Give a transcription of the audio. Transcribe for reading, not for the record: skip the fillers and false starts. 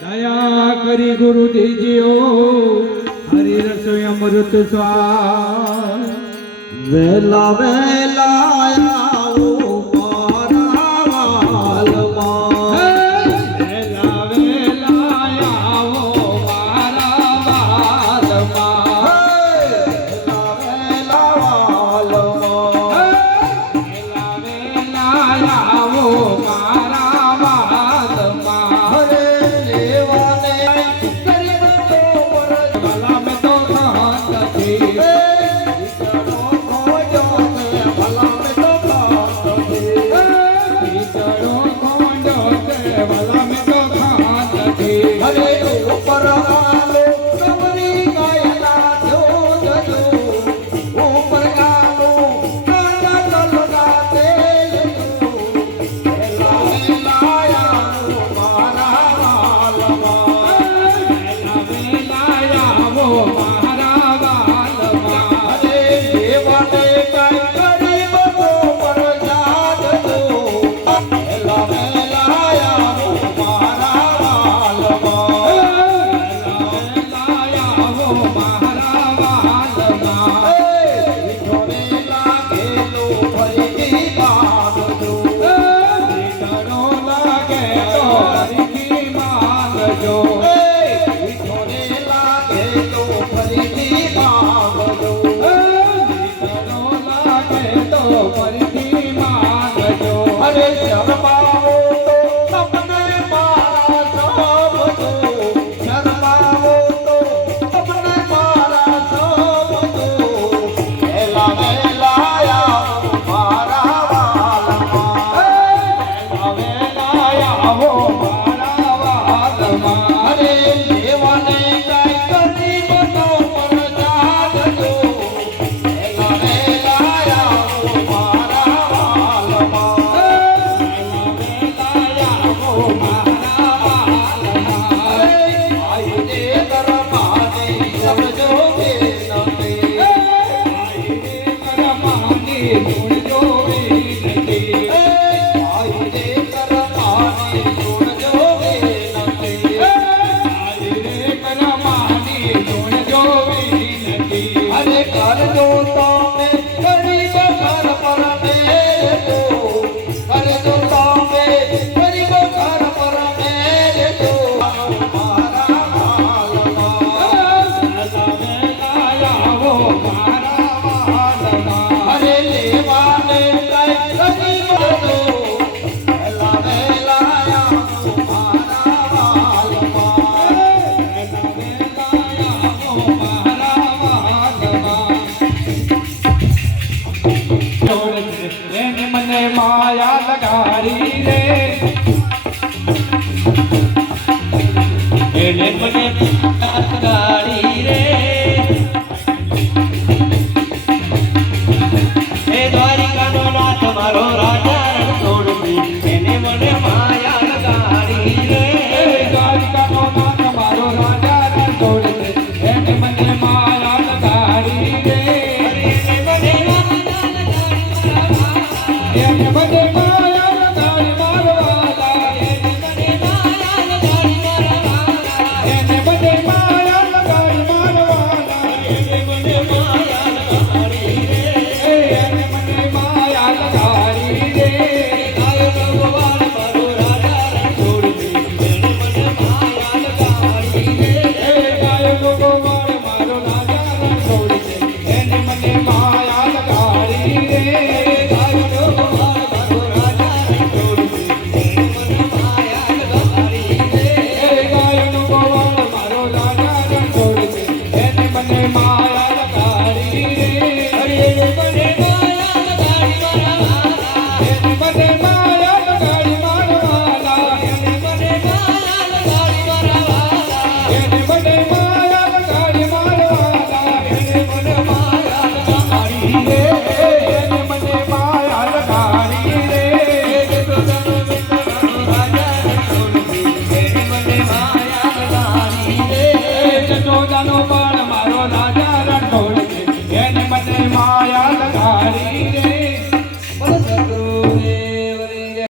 દયા કરી ગુરુ દીજીઓ હરિ રસોઈ અમૃત સ્વાદ વેલા વેલા આવો મારા વાલમાં વેલા વેલા આવો મારા વાલમાં વેલા વેલા વાલમાં વેલા વેલા આવો મારા વાલમાં હરે લેવાને કરી દો પર ભલા મેં તો ખાત નથી ઈતરો ખોંડો તે ભલા મેં તો ખાત નથી હરે ઉપર આલો સવરી ગાયલા જો જજો ઉપર આલો કાના તલના તેલ વેલા વેલા આવો મારા વાલમાં વેલા આવો મારા વાલમાં હરે દેવાને કઈ કરી બતો પર જાજજો વેલા વેલા આવો મારા વાલમાં વિઠોને લાગે તો ફરીથી પામજો ઈતરો લાગે તો હરીથી માંગજો વિઠોને લાગે તો ફરીથી પામજો ઈતરો લાગે તો ફરીથી માંગજો અરે શરમાવો તો તમને મારા સમજો શરમાવો તો તમને મારા સમજો વેલા વેલા આવો મારા વાલમાં વેલા આવો મારા વાલમાં